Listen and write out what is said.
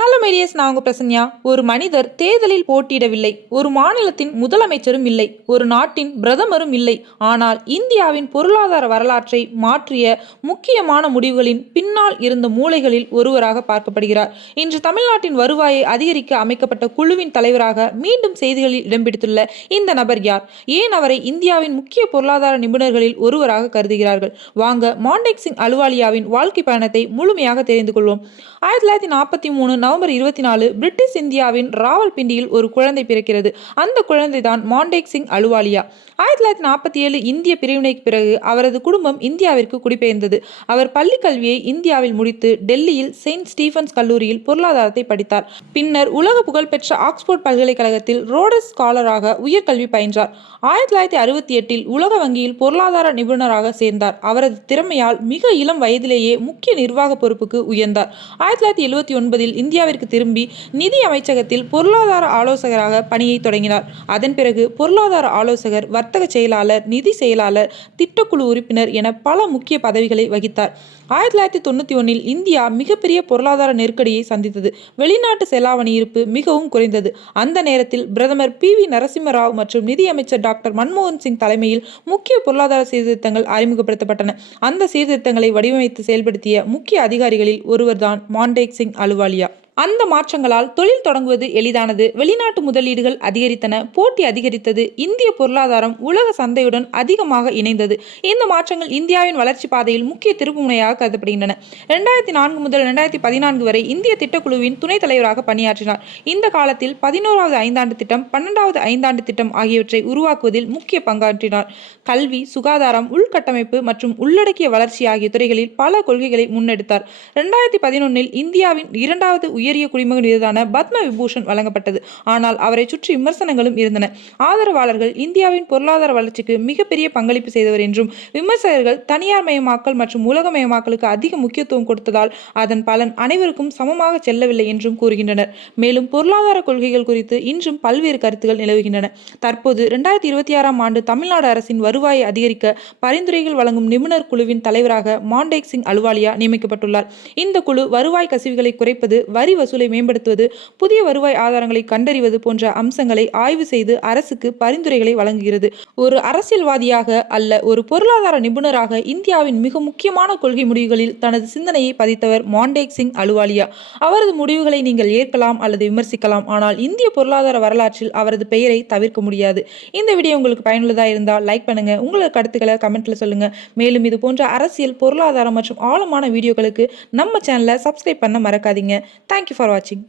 Hello மீடியஸ், நான் உங்கள் பிரசன்யா. ஒரு மனிதர் தேர்தலில் போட்டியிடவில்லை, ஒரு மாநிலத்தின் முதலமைச்சரும் இல்லை, ஒரு நாட்டின் பிரதமரும் இல்லை. ஆனால் இந்தியாவின் பொருளாதார வரலாற்றை மாற்றிய முக்கியமான முடிவுகளின் பின்னால் இருந்த மூளைகளில் ஒருவராக பார்க்கப்படுகிறார். இன்று தமிழ்நாட்டின் வருவாயை அதிகரிக்க அமைக்கப்பட்ட குழுவின் தலைவராக மீண்டும் செய்திகளில் இடம் பிடித்துள்ள இந்த நபர் யார்? ஏன் அவரை இந்தியாவின் முக்கிய பொருளாதார நிபுணர்களில் ஒருவராக கருதுகிறார்கள்? வாங்க மாண்டேக் சிங் அலுவாலியாவின் வாழ்க்கை பயணத்தை முழுமையாக தெரிந்து கொள்வோம். 1943 நவம்பர் 24 பிரிட்டிஷ் இந்தியாவின் ராவல்பிண்டியில் ஒரு குழந்தை பிறக்கிறது. அந்த குழந்தை தான் மாண்டேக் சிங் அலுவாலியா. 1947 இந்திய பிரிவினைக்கு பிறகு அவரது குடும்பம் இந்தியாவிற்கு குடிபெயர்ந்தது. அவர் பள்ளி கல்வியை இந்தியாவில் முடித்து டெல்லியில் செயின்ட் ஸ்டீஃபன்ஸ் கல்லூரியில் பொருளாதாரத்தை படித்தார். பின்னர் உலக புகழ்பெற்ற ஆக்ஸ்போர்ட் பல்கலைக்கழகத்தில் ரோடஸ் ஸ்காலராக உயர்கல்வி பயின்றார். 1968 உலக வங்கியில் பொருளாதார நிபுணராக சேர்ந்தார். அவரது திறமையால் மிக இளம் வயதிலேயே முக்கிய நிர்வாக பொறுப்புக்கு உயர்ந்தார். 1979 இந்தியாவிற்கு திரும்பி நிதி அமைச்சகத்தில் பொருளாதார ஆலோசகராக பணியை தொடங்கினார். அதன் பிறகு பொருளாதார ஆலோசகர், வர்த்தக செயலாளர், நிதி செயலாளர், திட்டக்குழு உறுப்பினர் என பல முக்கிய பதவிகளை வகித்தார். 1991 இந்தியா மிகப்பெரிய பொருளாதார நெருக்கடியை சந்தித்தது. வெளிநாட்டு செலாவணி இருப்பு மிகவும் குறைந்தது. அந்த நேரத்தில் பிரதமர் PV நரசிம்ம ராவ் மற்றும் நிதியமைச்சர் டாக்டர் மன்மோகன் சிங் தலைமையில் முக்கிய பொருளாதார சீர்திருத்தங்கள் அறிமுகப்படுத்தப்பட்டன. அந்த சீர்திருத்தங்களை வடிவமைத்து செயல்படுத்திய முக்கிய அதிகாரிகளில் ஒருவர்தான் மாண்டேக் சிங் அலுவாலியா. அந்த மாற்றங்களால் தொழில் தொடங்குவது எளிதானது. வெளிநாட்டு முதலீடுகள் அதிகரித்தன, போட்டி அதிகரித்தது, இந்திய பொருளாதாரம் உலக சந்தையுடன் அதிகமாக இணைந்தது. இந்த மாற்றங்கள் இந்தியாவின் வளர்ச்சி பாதையில் முக்கிய திருப்புமுனையாக கருதப்படுகின்றன. 2004 முதல் 2014 வரை இந்திய திட்டக்குழுவின் துணைத் தலைவராக பணியாற்றினார். இந்த காலத்தில் 11வது ஐந்தாண்டு திட்டம், 12வது ஐந்தாண்டு திட்டம் ஆகியவற்றை உருவாக்குவதில் முக்கிய பங்காற்றினார். கல்வி, சுகாதாரம், உள்கட்டமைப்பு மற்றும் உள்ளடக்கிய வளர்ச்சி ஆகிய துறைகளில் பல கொள்கைகளை முன்னெடுத்தார். 2011 இந்தியாவின் இரண்டாவது உயரிய குடிமகன் விருதான பத்ம விபூஷன் வழங்கப்பட்டது. ஆனால் அவரை சுற்றி விமர்சனங்களும் இருந்தன. ஆதரவாளர்கள் இந்தியாவின் பொருளாதார வளர்ச்சிக்கு மிகப்பெரிய பங்களிப்பு செய்தவர் என்றும், விமர்சகர்கள் தனியார் மயமாக்கல் மற்றும் உலகமயமாக்கலுக்கு அதிக முக்கியத்துவம் கொடுத்ததால் அதன் பலன் அனைவருக்கும் சமமாக செல்லவில்லை என்றும் கூறுகின்றனர். மேலும் பொருளாதார கொள்கைகள் குறித்து இன்றும் பல்வேறு கருத்துகள் நிலவுகின்றன. தற்போது 2026ஆம் ஆண்டு தமிழ்நாடு அரசின் வருவாயை அதிகரிக்க பரிந்துரைகள் வழங்கும் நிபுணர் குழுவின் தலைவராக மாண்டேக் சிங் அலுவாலியா நியமிக்கப்பட்டுள்ளார். இந்த குழு வருவாய் கசிவுகளை குறைப்பது, வரி வசூலை மேம்படுத்துவது, புதிய வருவாய் ஆதாரங்களை கண்டறிவது போன்ற அம்சங்களை ஆய்வு செய்து அரசுக்கு பரிந்துரைகளை வழங்குகிறது. ஒரு அரசியல்வாதியாக அல்ல, ஒரு பொருளாதார நிபுணராக இந்தியாவின் மிக முக்கியமான கொள்கை முடிவுகளில் தனது சிந்தனையை பதித்தவர் மாண்டேக் சிங் அலுவாலியா. அவரது முடிவுகளை நீங்கள் ஏற்கலாம் அல்லது விமர்சிக்கலாம், ஆனால் இந்திய பொருளாதார வரலாற்றில் அவரது பெயரை தவிர்க்க முடியாது. இந்த வீடியோ உங்களுக்கு பயனுள்ளதாக இருந்தால் லைக் பண்ணுங்க, உங்களோட கருத்துக்களை கமெண்ட்ல சொல்லுங்க. மேலும் இது போன்ற அரசியல், பொருளாதாரம் மற்றும் ஆழமான வீடியோக்களுக்கு நம்ம சேனலை சப்ஸ்கிரைப் பண்ண மறக்காதீங்க. Thank you for watching.